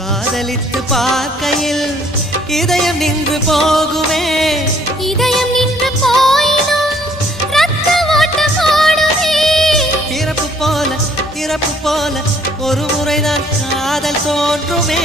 காதலித்து பார்க்கையில் இதயம் நின்று போகுமே. இதயம் நின்று போயினும் ரத்த ஓட்டம் ஓடுமே. இறப்பு போல ஒரு முறைதான் காதல் தோன்றுமே.